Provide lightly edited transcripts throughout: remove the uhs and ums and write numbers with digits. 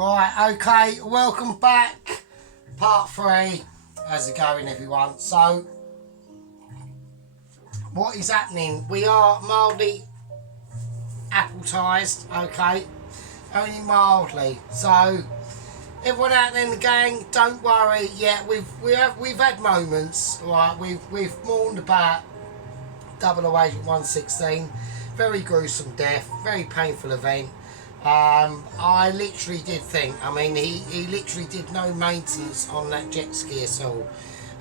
Right, okay, welcome back. Part 3. How's it going, everyone? So, what is happening? We are mildly appletised, okay? Only mildly. So, everyone out there in the gang, don't worry. Yeah, we've had moments, right? We've mourned about 008 116. Very gruesome death, very painful event. I literally did think, I mean, he literally did no maintenance on that jet ski at all.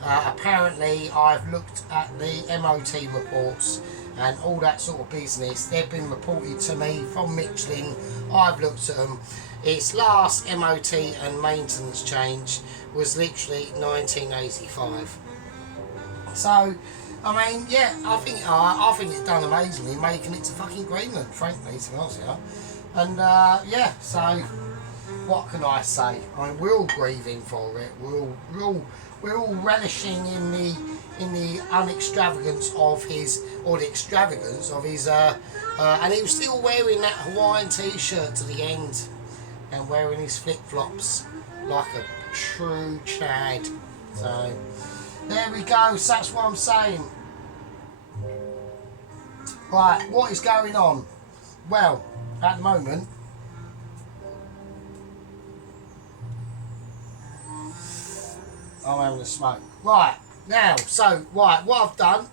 Apparently, I've looked at the MOT reports and all that sort of business. They've been reported to me from Michelin. I've looked at them. Its last MOT and maintenance change was literally 1985. So, I mean, yeah, I think it's done amazingly making it to fucking Greenland, frankly, to be honest with you. And yeah, so what can I say? I mean, we're all grieving for it. We're all relishing in the unextravagance of his, or the extravagance of his. And he was still wearing that Hawaiian T-shirt to the end, and wearing his flip flops like a true Chad. So there we go. So that's what I'm saying. Right, what is going on? Well, at the moment, I'm having a smoke. Right, now, so, right, what I've done,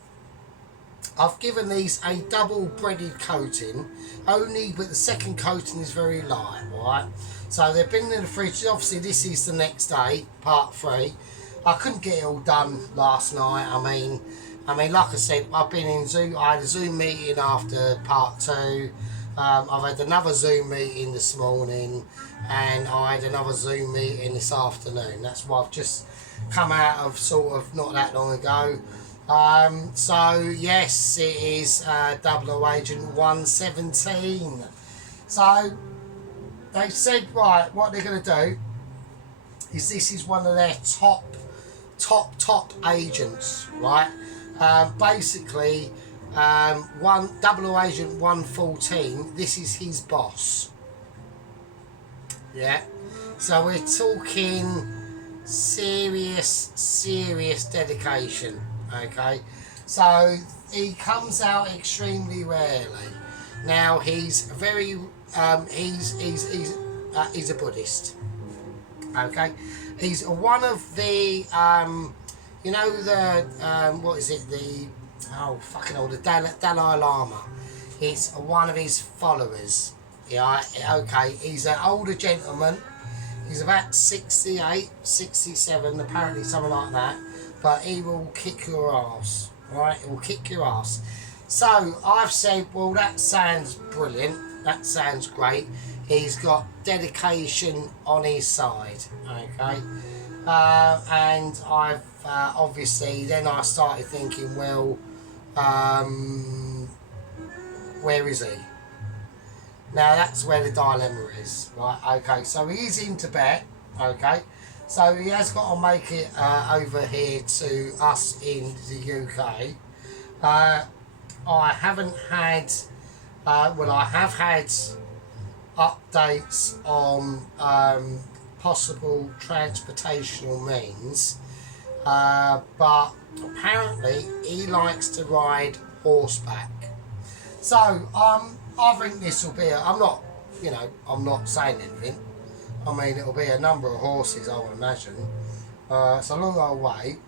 I've given these a double breaded coating, only, but the second coating is very light, right? So they've been in the fridge. Obviously, this is the next day, part 3. I couldn't get it all done last night. I mean, like I said, I've been in Zoom. I had a Zoom meeting after part 2. I've had another Zoom meeting this morning, and I had another Zoom meeting this afternoon. That's what I've just come out of, sort of not that long ago. So yes, it is 00 Agent 117. So they said, right, what they're going to do is, this is one of their top agents, right? Basically, 00 Agent 114, this is his boss. Yeah, so we're talking serious dedication. Okay, so he comes out extremely rarely. Now he's very he's a Buddhist. Okay, he's one of the you know, the what is it, the the Dalai Lama. He's one of his followers. Yeah, okay, he's an older gentleman. He's about 68, 67, apparently, something like that. But he will kick your ass, right? He will kick your ass. So I've said, well, that sounds brilliant. That sounds great. He's got dedication on his side, okay? And I've obviously, then I started thinking, well, where is he? Now that's where the dilemma is, right? Okay, so he is in Tibet, okay? So he has got to make it over here to us in the UK. I haven't had, well, I have had updates on possible transportational means, but apparently he likes to ride horseback. So I think this will be I'm not saying anything. I mean, it'll be a number of horses, I would imagine. It's a long old way.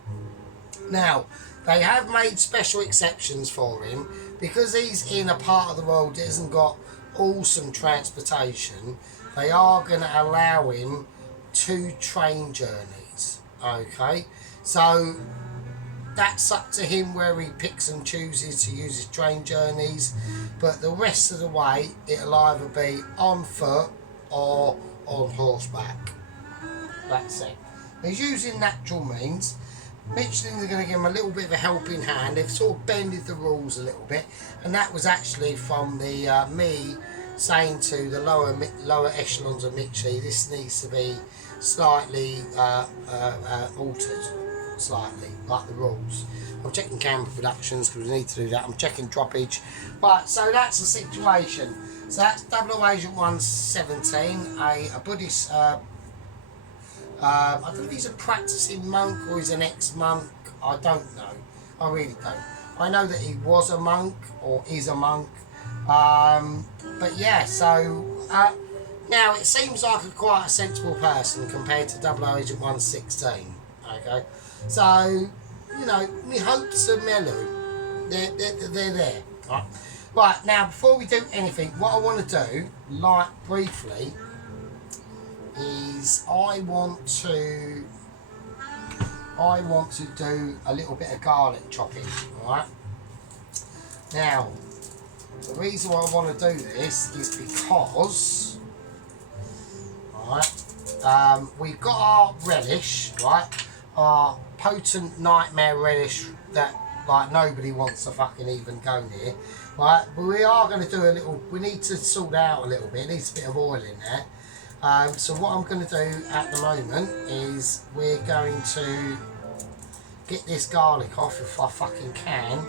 Now, they have made special exceptions for him, because he's in a part of the world that hasn't got awesome transportation. They are going to allow him 2 train journeys, okay? So that's up to him where he picks and chooses to use his train journeys, but the rest of the way it'll either be on foot or on horseback. That's it. He's using natural means. Michelin are going to give him a little bit of a helping hand. They've sort of bended the rules a little bit, and that was actually from the me saying to the lower echelons of Michelin, this needs to be slightly altered, slightly, like the rules. I'm checking camera productions because we need to do that. I'm checking droppage. But so that's the situation. So that's 00Agent 117, a Buddhist. I don't know if he's a practicing monk or he's an ex-monk. I don't know. I really don't. I know that he was a monk or is a monk. But yeah, so now it seems like quite a sensible person compared to 00Agent 116. Okay, so you know, my hopes are mellow. They're there. Right now, before we do anything, what I want to do, like briefly, is I want to do a little bit of garlic chopping. All right. Now, the reason why I want to do this is because, right, we've got our relish, right, our potent nightmare relish that like nobody wants to fucking even go near, right? But we are going to do a little. We need to sort out a little bit. It needs a bit of oil in there. So what I'm going to do at the moment is we're going to get this garlic off if I fucking can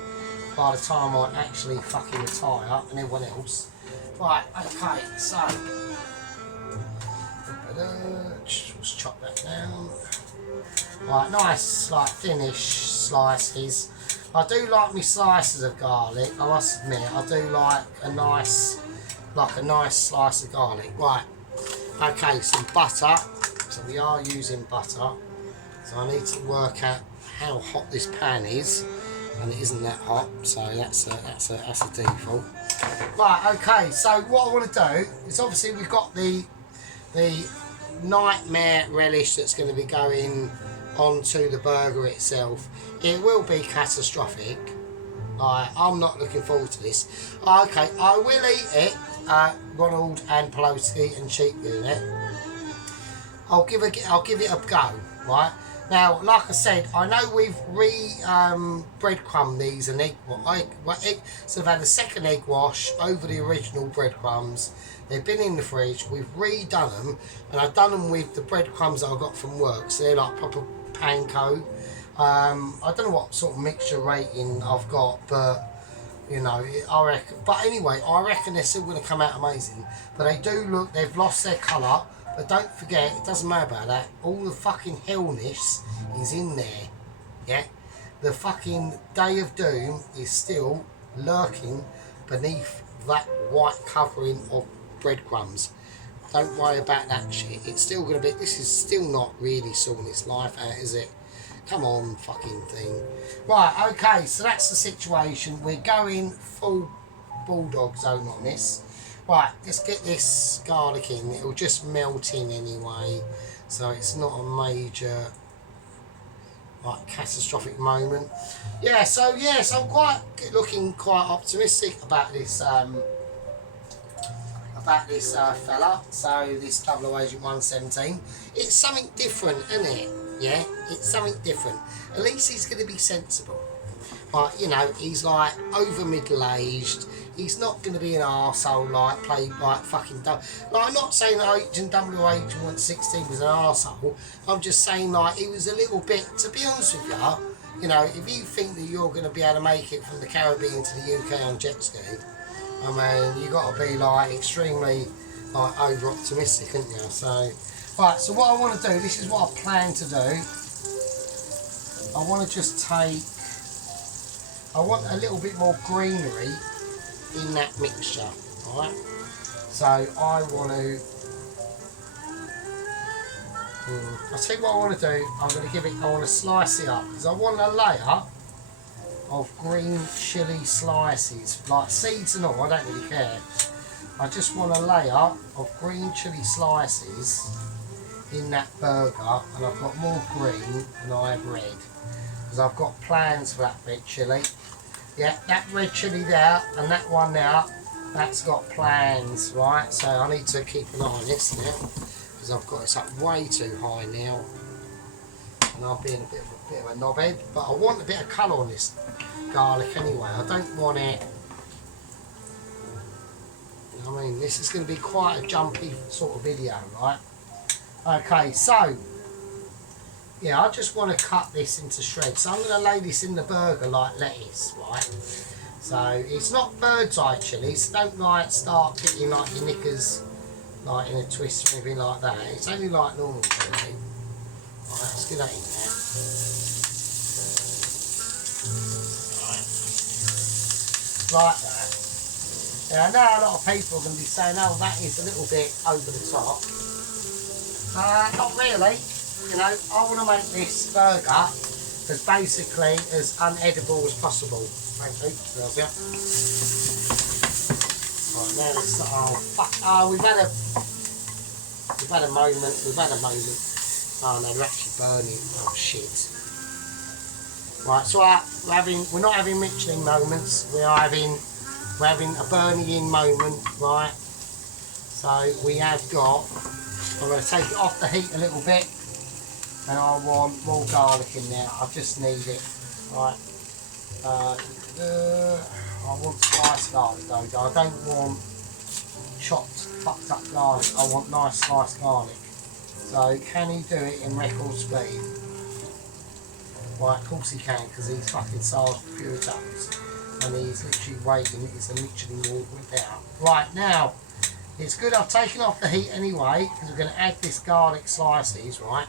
by the time I actually fucking retire and everyone else. Right, okay, so let's chop that down. Right, nice, like thinnish slices. I do like me slices of garlic, I must admit. I do like a nice slice of garlic. Right, okay, some butter. So we are using butter. So I need to work out how hot this pan is, and it isn't that hot. So that's a default. Right, okay. So what I want to do is obviously we've got the nightmare relish that's going to be going onto the burger itself. It will be catastrophic. I'm not looking forward to this. Okay, I will eat it. Ronald and Pelosi and Cheap Unit. I'll give it a go. Right now, like I said, I know we've breadcrumbed these and so I've had a second egg wash over the original breadcrumbs. They've been in the fridge. We've redone them, and I've done them with the breadcrumbs that I got from work. So they're like proper panko. I don't know what sort of mixture rating I've got, but you know, I reckon. But anyway, I reckon they're still going to come out amazing. But they do look. They've lost their colour. But don't forget, it doesn't matter about that. All the fucking hellness is in there. Yeah, the fucking day of doom is still lurking beneath that white covering of breadcrumbs. Don't worry about that shit. It's still gonna be. This is still not really sorting its life out, is it? Come on, fucking thing. Right, okay. So that's the situation. We're going full bulldog zone on this. Right, let's get this garlic in. It'll just melt in anyway, so it's not a major like catastrophic moment. Yeah, so yes, I'm looking quite optimistic about this fella. So this 00Agent 117. It's something different, isn't it? Yeah, it's something different. At least he's going to be sensible. Like, you know, he's like over middle-aged. He's not going to be an arsehole like play like fucking dumb. Like, I'm not saying that Agent 00Agent 116 was an arsehole. I'm just saying like he was a little bit. To be honest with you know, if you think that you're going to be able to make it from the Caribbean to the UK on jet ski, I mean, you got to be like extremely like over optimistic, haven't you? So, right. So what I want to do, this is what I plan to do. I want to just take. I want a little bit more greenery in that mixture, alright? So I want to. I'll tell you what I want to do. I want to slice it up because I want a layer of green chilli slices, like seeds and all. I don't really care. I just want a layer of green chilli slices in that burger, and I've got more green than I have red because I've got plans for that red chilli. Yeah, that red chilli there and that one there, that's got plans, right? So I need to keep an eye on this now because I've got it's up way too high now, and I'm being a bit of a knobhead. But I want a bit of colour on this garlic anyway. I don't want it. I mean, this is going to be quite a jumpy sort of video, right? Okay, so. Yeah, I just want to cut this into shreds. So I'm going to lay this in the burger like lettuce, right? So it's not bird's eye chili, so don't like start getting like your knickers like in a twist or anything like that. It's only like normal chili. Right, let's get that in there. Right. Like that. Now I know a lot of people are going to be saying, oh, that is a little bit over the top. Not really. You know, I want to make this burger as basically as unedible as possible. Thank you. There's it. Right, now let's start. Oh, fuck. Oh, we've had a moment. Oh no, they're actually burning. Oh shit. Right, so we're not having Michelin moments. We're having a burning moment, right? So we have got. I'm going to take it off the heat a little bit, and I want more garlic in there. I just need it, right? I want sliced garlic though. I don't want chopped, fucked up garlic. I want nice sliced garlic. So can he do it in record speed? Right, of course he can, because he's fucking Sarge Puritos, and he's literally waiting. He's a Michelin award without. Right now, it's good I've taken off the heat anyway, because we're going to add this garlic slices, right?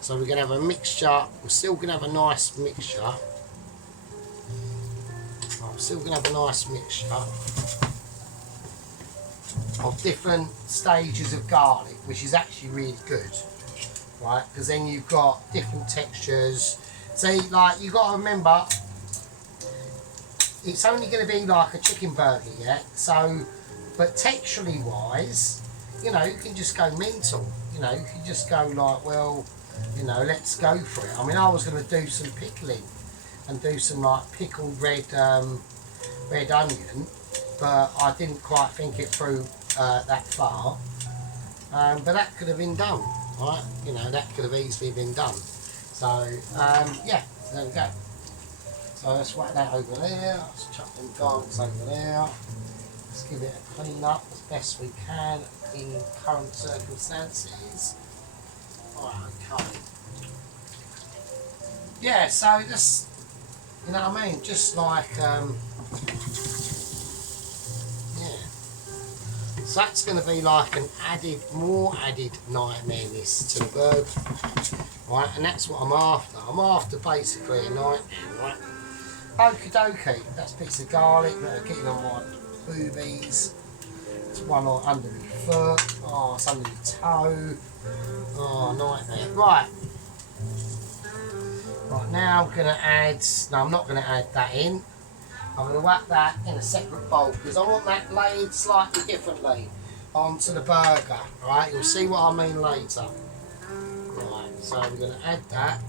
So we're going to have a mixture. We're still going to have a nice mixture. I'm still going to have a nice mixture of different stages of garlic, which is actually really good, right? Because then you've got different textures. See, like, you've got to remember, it's only going to be like a chicken burger, yeah? So, but texturally wise, you know, you can just go mental. You know, you can just go like, well, you know, let's go for it. I mean, I was going to do some pickling and do some like pickled red onion, but I didn't quite think it through that far. But that could have been done, right? You know, that could have easily been done. So, yeah, so there we go. So let's whack that over there. Let's chuck them garlics over there. Let's give it a clean up as best we can in current circumstances. Alright, okay. Yeah, so just, you know what I mean? Just like, yeah. So that's going to be like an more added nightmareness to the burger. Right, and that's what I'm after. I'm after basically a nightmare, right? Okie dokie, that's bits of garlic that are getting on my boobies. It's one under my foot. Oh, it's under my toe. Oh, nightmare. Right. Right, now I'm going to add... No, I'm not going to add that in. I'm going to whack that in a separate bowl because I want that laid slightly differently onto the burger. Right, you'll see what I mean later. Right, so I'm going to add that.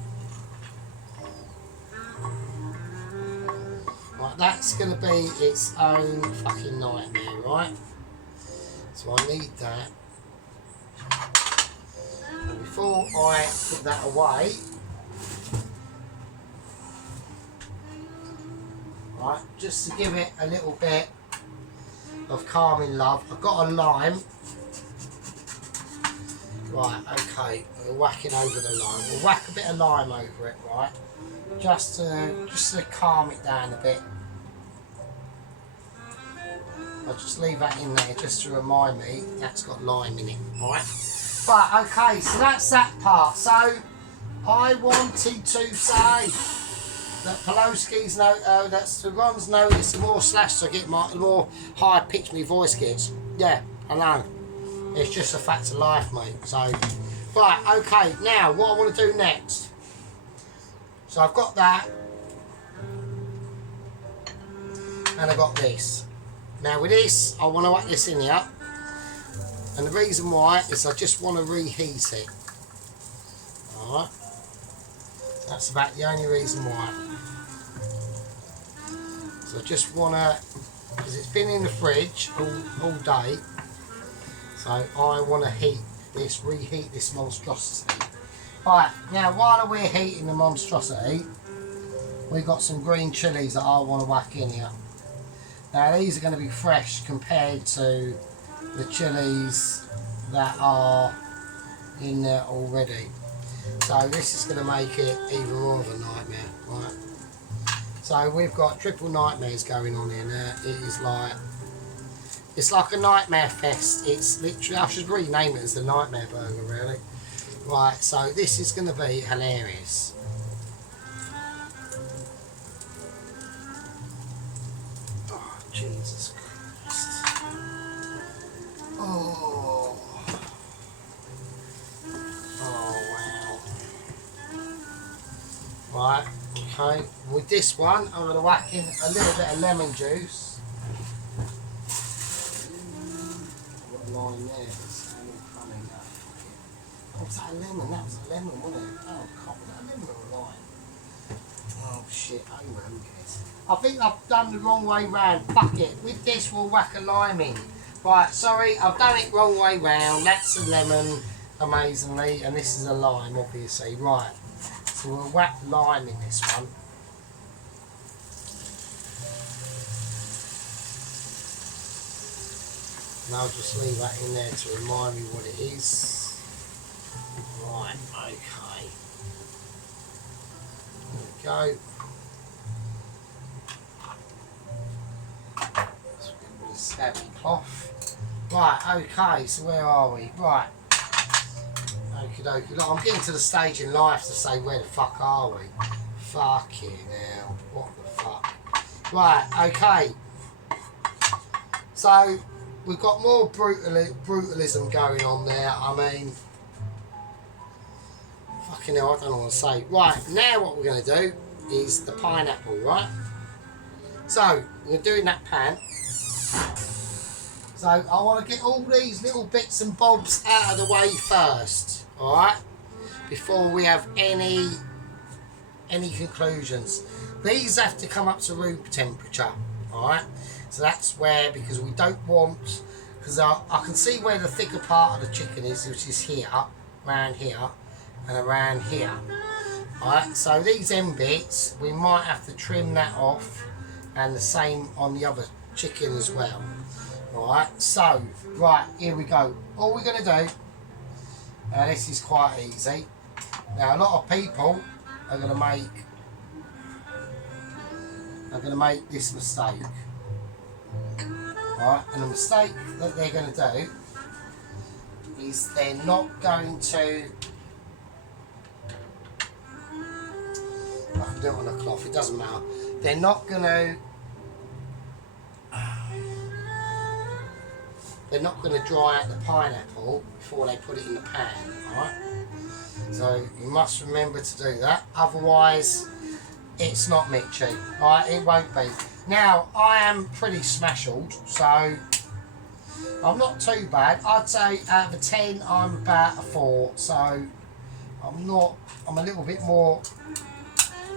Right, that's going to be its own fucking nightmare, right? So I need that. And before I put that away, right, just to give it a little bit of calming love, I've got a lime. Right, okay, we're whacking over the lime. We'll whack a bit of lime over it, right? Just to calm it down a bit. I'll just leave that in there just to remind me that's got lime in it, alright? Right, okay, so that's that part. So, I wanted to say that Pelowski's that's Ron's noticed the more slash I get, the more high pitched my voice gets. Yeah, I know. It's just a fact of life, mate. So, right, okay, now what I want to do next. So I've got that, and I've got this. Now with this, I want to whack this in here, and the reason why is I just want to reheat it. Alright, that's about the only reason why. So I just want to, because it's been in the fridge all day, so I want to reheat this monstrosity. Alright, now while we're heating the monstrosity, we've got some green chilies that I want to whack in here. Now these are going to be fresh compared to the chilies that are in there already. So this is going to make it even more of a nightmare, right? So we've got triple nightmares going on here now. It is like, it's like a nightmare fest. It's literally, I should rename it as the Nightmare Burger, really. Right, so this is going to be hilarious. Oh, Jesus Christ. Oh. Oh, wow. Right, okay. With this one, I'm going to whack in a little bit of lemon juice. Got a line there. It's funny, no, fuck it. Oh, was that a lemon? That was a lemon, wasn't it? Oh, God, was that a lemon or a lime? Oh, shit. Oh, well, who cares? I think I've done the wrong way round. Fuck it. With this, we'll whack a lime in. Right, sorry, I've done it wrong way round. That's a lemon, amazingly, and this is a lime, obviously. Right, so we'll whack lime in this one. And I'll just leave that in there to remind me what it is. Right, okay. There we go. Let's get rid of scabby cloth. Right, okay, so where are we? Right. Okie dokie. Look, I'm getting to the stage in life to say, where the fuck are we? Fucking hell. What the fuck? Right, okay. So, we've got more brutalism going on there. I mean, fucking hell, I don't know what to say. Right, now what we're going to do is the pineapple, right? So, we're doing that pan. So I want to get all these little bits and bobs out of the way first, alright? Before we have any conclusions. These have to come up to room temperature, alright? So that's where, because we don't want, because I can see where the thicker part of the chicken is, which is here, around here, and around here. Alright, so these end bits, we might have to trim that off, and the same on the other chicken as well. Alright, so, right, here we go. All we're going to do, this is quite easy. Now, a lot of people are going to make this mistake. Alright, and the mistake that they're going to do is they're not going to, I can do it on a cloth, it doesn't matter. They're not going to, dry out the pineapple before they put it in the pan, alright? So you must remember to do that, otherwise it's not Mitchy, alright? It won't be. Now, I am pretty smashelled, so I'm not too bad. I'd say out of a 10, I'm about a 4, so I'm a little bit more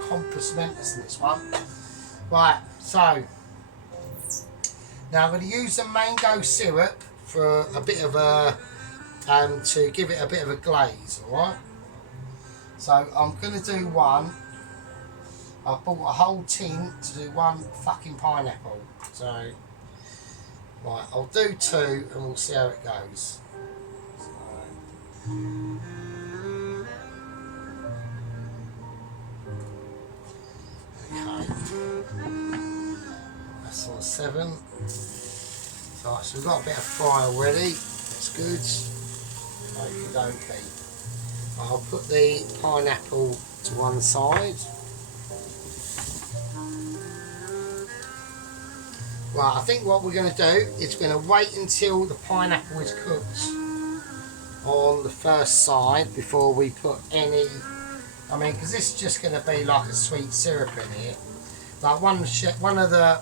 compos mentis than this one. Right, so now I'm going to use the mango syrup for a bit of a, to give it a bit of a glaze, alright? So I'm going to do one. I bought a whole tin to do one fucking pineapple. So, right, I'll do 2 and we'll see how it goes. So, okay. That's on 7. So we've got a bit of fry already. That's good. Okie dokie. I'll put the pineapple to one side. Right, I think what we're going to do is we're going to wait until the pineapple is cooked on the first side before we put any, I mean, because this is just going to be like a sweet syrup in here. Like one of the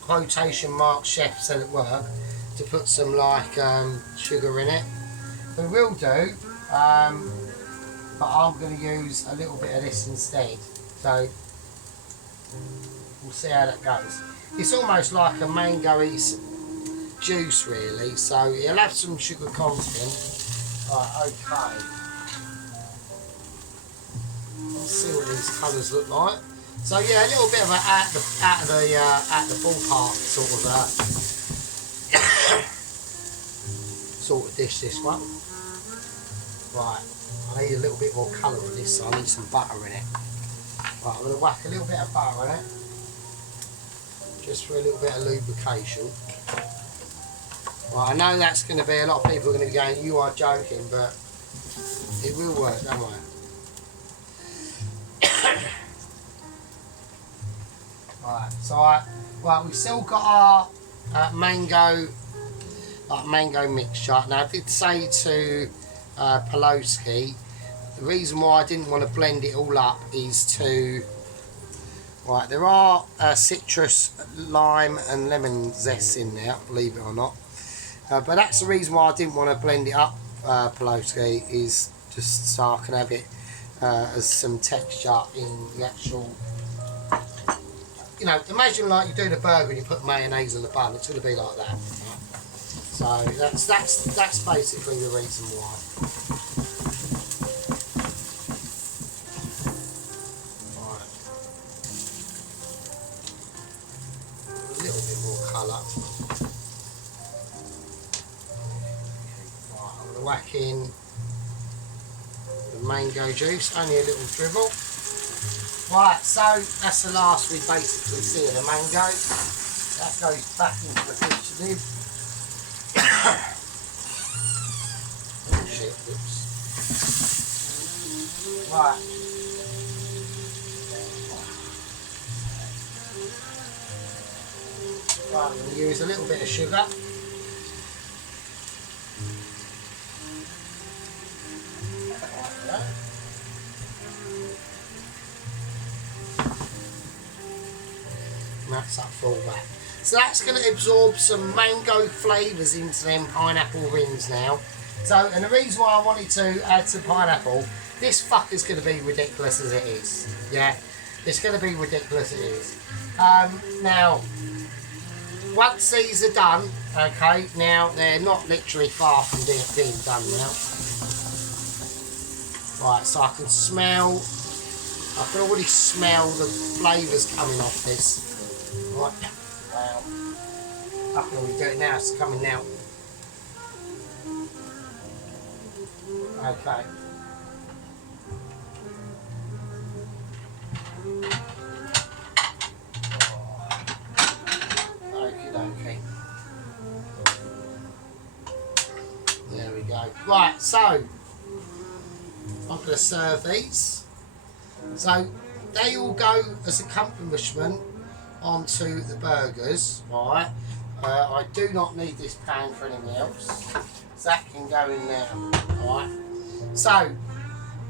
quotation mark chefs said at work to put some like sugar in it. We will do, but I'm going to use a little bit of this instead. So we'll see how that goes. It's almost like a mango-y juice really, so it'll have some sugar content. Right, okay. Let's see what these colours look like. So yeah, a little bit of a at the ballpark sort of dish, this one. Right, I need a little bit more colour on this, so I need some butter in it. Right, I'm going to whack a little bit of butter on it, just for a little bit of lubrication. Right, I know that's going to be, a lot of people are going to be going, you are joking, but it will work, don't worry. Right, so we've still got our mango mixture. Now I did say to Poloski, the reason why I didn't want to blend it all up is to, right, there are citrus, lime and lemon zest in there, believe it or not. But that's the reason why I didn't want to blend it up, Poloski, is just so I can have it as some texture in the actual, you know, imagine like you do the burger and you put mayonnaise on the bun, it's going to be like that. Right? So that's basically the reason why. Right. A little bit more colour. Right, I'm going to whack in the mango juice, only a little dribble. Right, so that's the last we basically see of the mango. That goes back into the picture lid. Oh shit, oops. Right. Right, I'm going to use a little bit of sugar. Like that. That's that full back. So that's going to absorb some mango flavours into them pineapple rings now. So, and the reason why I wanted to add some pineapple, this fucker's going to be ridiculous as it is. Yeah, it's going to be ridiculous as it is. Now, once these are done, okay, now they're not literally far from being done now. Right, so I can already smell the flavours coming off this. Right, wow. I can already do it now, it's coming now. Okay. Okie dokie. There we go. Right, so I'm going to serve these. So they all go as accompaniment onto the burgers, right? I do not need this pan for anything else, so that can go in there, alright? So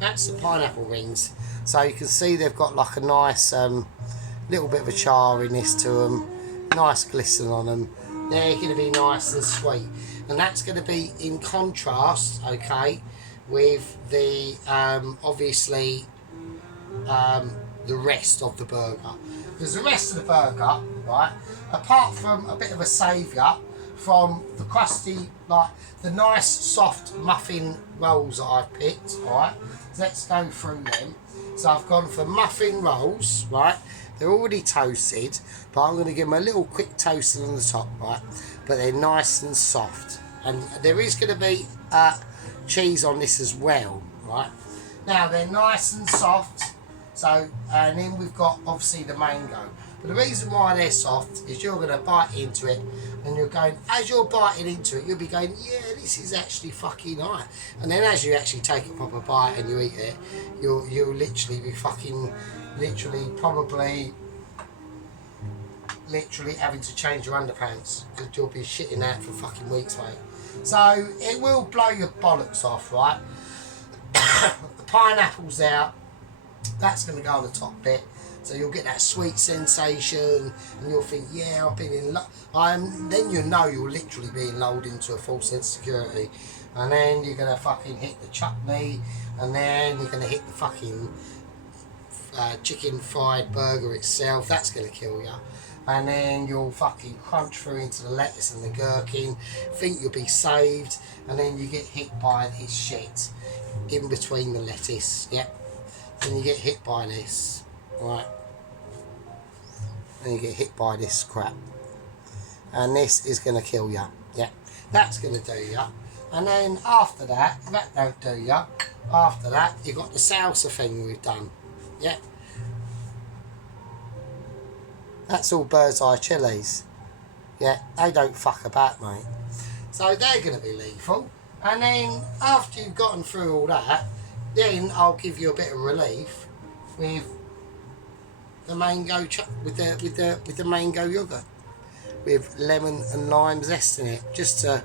that's the pineapple rings. So you can see they've got like a nice little bit of a charriness to them, nice glisten on them. They're going to be nice and sweet, and that's going to be in contrast, okay, with the obviously the rest of the burger. Because the rest of the burger, right, apart from a bit of a saviour from the crusty, like the nice soft muffin rolls that I've picked, right, so let's go through them. So I've gone for muffin rolls, right, they're already toasted, but I'm going to give them a little quick toasting on the top, right, but they're nice and soft. And there is going to be cheese on this as well, right. Now they're nice and soft. So, and then we've got obviously the mango. But the reason why they're soft is you're going to bite into it, and you're going, as you're biting into it, you'll be going, yeah, this is actually fucking nice. And then as you actually take a proper bite and you eat it, you'll literally be fucking, literally having to change your underpants, because you'll be shitting out for fucking weeks, mate. So it will blow your bollocks off, right? The pineapple's out. That's going to go on the top bit, so you'll get that sweet sensation, and you'll think, yeah, I've been in love. Then you know you're literally being lulled into a false sense of security, and then you're going to fucking hit the chutney, and then you're going to hit the fucking chicken fried burger itself. That's going to kill you. And then you'll fucking crunch through into the lettuce and the gherkin, think you'll be saved, and then you get hit by this shit in between the lettuce. Yep. Then you get hit by this, right? And you get hit by this crap, and this is going to kill you. Yeah, that's going to do you. And then after that, that don't do you. After that, you've got the salsa thing we've done. Yeah. That's all bird's eye chilies. Yeah, they don't fuck about, mate. So they're going to be lethal. And then after you've gotten through all that, then I'll give you a bit of relief with the mango with the mango yogurt with lemon and lime zest in it, just to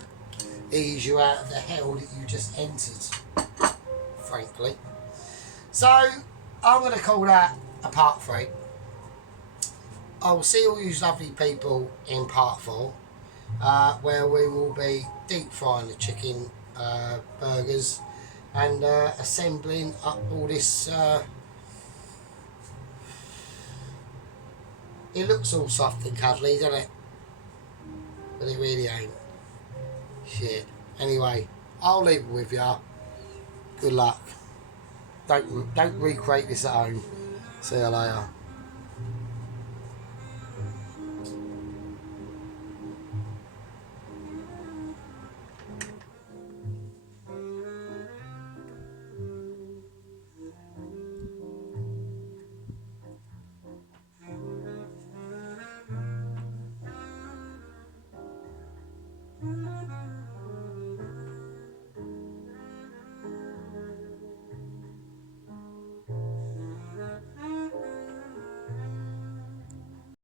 ease you out of the hell that you just entered, frankly. So I'm going to call that a part 3. I'll see all you lovely people in part 4, where we will be deep frying the chicken burgers and assembling up all this. It looks all soft and cuddly, doesn't it? But it really ain't. Shit. Anyway, I'll leave it with ya. Good luck. Don't recreate this at home. See you later.